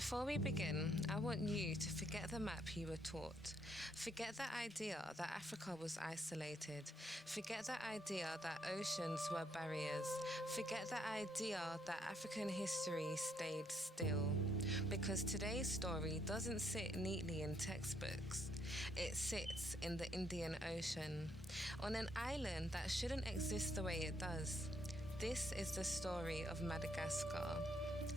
Before we begin, I want you to forget the map you were taught. Forget the idea that Africa was isolated. Forget the idea that oceans were barriers. Forget the idea that African history stayed still. Because today's story doesn't sit neatly in textbooks. It sits in the Indian Ocean, on an island that shouldn't exist the way it does. This is the story of Madagascar.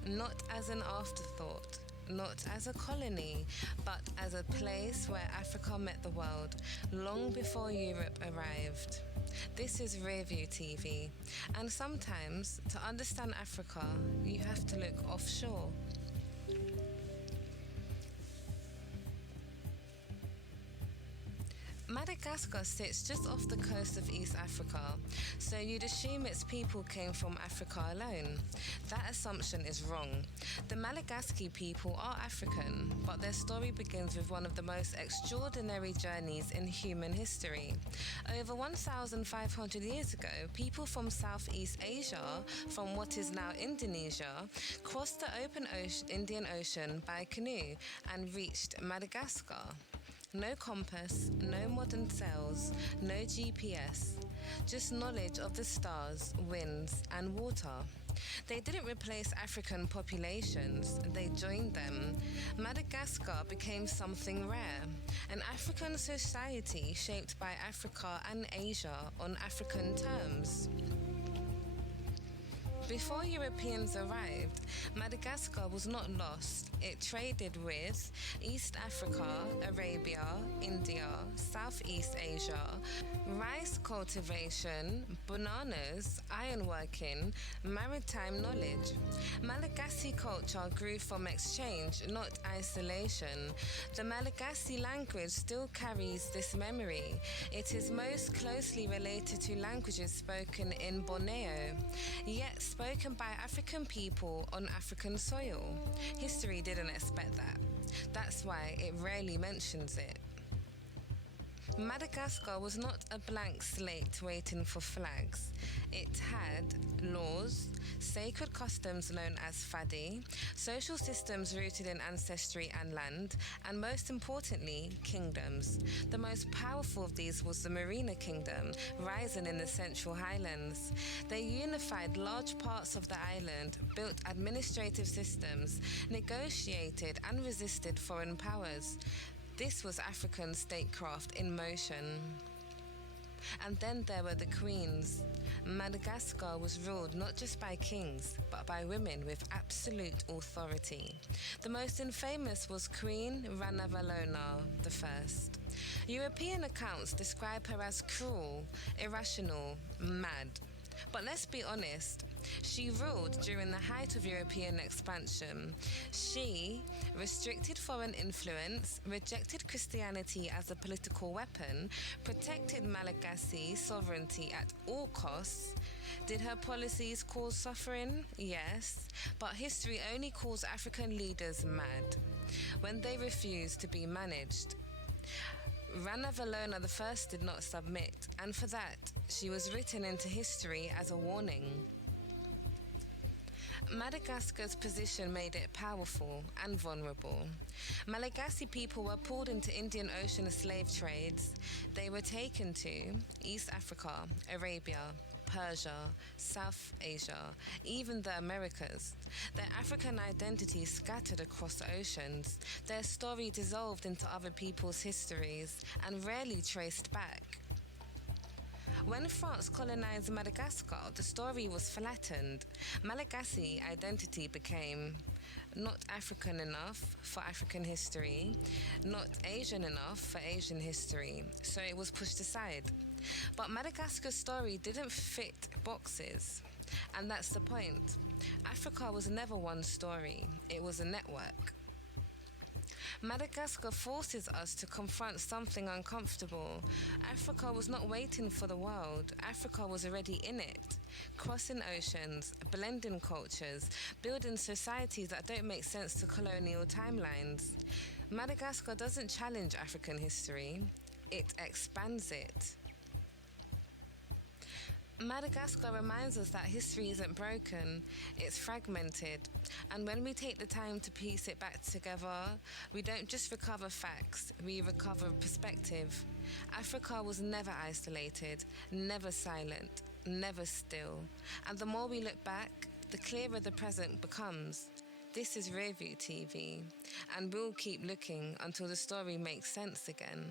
Not as an afterthought, not as a colony, but as a place where Africa met the world long before Europe arrived. This is RearView TV, and sometimes to understand Africa, you have to look offshore. Madagascar sits just off the coast of East Africa, so you'd assume its people came from Africa alone. That assumption is wrong. The Malagasy people are African, but their story begins with one of the most extraordinary journeys in human history. Over 1,500 years ago, people from Southeast Asia, from what is now Indonesia, crossed the open Indian Ocean by canoe and reached Madagascar. No compass, no modern sails, no GPS, just knowledge of the stars, winds, and water. They didn't replace African populations, they joined them. Madagascar became something rare, an African society shaped by Africa and Asia on African terms. Before Europeans arrived, Madagascar was not lost. It traded with East Africa, Arabia, India, Southeast Asia, rice cultivation, bananas, ironworking, maritime knowledge. Malagasy culture grew from exchange, not isolation. The Malagasy language still carries this memory. It is most closely related to languages spoken in Borneo, yet spoken by African people on African soil. History didn't expect that. That's why it rarely mentions it. Madagascar was not a blank slate waiting for flags. It had laws, sacred customs known as fadi, social systems rooted in ancestry and land, and most importantly, kingdoms. The most powerful of these was the Merina Kingdom, rising in the Central Highlands. They unified large parts of the island, built administrative systems, negotiated and resisted foreign powers. This was African statecraft in motion. And then there were the queens. Madagascar was ruled not just by kings, but by women with absolute authority. The most infamous was Queen Ranavalona I. European accounts describe her as cruel, irrational, mad. But let's be honest, she ruled during the height of European expansion. She restricted foreign influence, rejected Christianity as a political weapon, protected Malagasy sovereignty at all costs. Did her policies cause suffering? Yes, but history only calls African leaders mad when they refuse to be managed. Ranavalona I did not submit, and for that, she was written into history as a warning. Madagascar's position made it powerful and vulnerable. Malagasy people were pulled into Indian Ocean slave trades. They were taken to East Africa, Arabia, Persia, South Asia, even the Americas. Their African identity scattered across the oceans. Their story dissolved into other people's histories and rarely traced back. When France colonized Madagascar, the story was flattened. Malagasy identity became not African enough for African history, not Asian enough for Asian history, so it was pushed aside. But Madagascar's story didn't fit boxes, and that's the point. Africa was never one story, it was a network. Madagascar forces us to confront something uncomfortable. Africa was not waiting for the world. Africa was already in it, crossing oceans, blending cultures, building societies that don't make sense to colonial timelines. Madagascar doesn't challenge African history, it expands it. Madagascar reminds us that history isn't broken, it's fragmented. And when we take the time to piece it back together, we don't just recover facts, we recover perspective. Africa was never isolated, never silent, never still. And the more we look back, the clearer the present becomes. This is RearView TV, and we'll keep looking until the story makes sense again.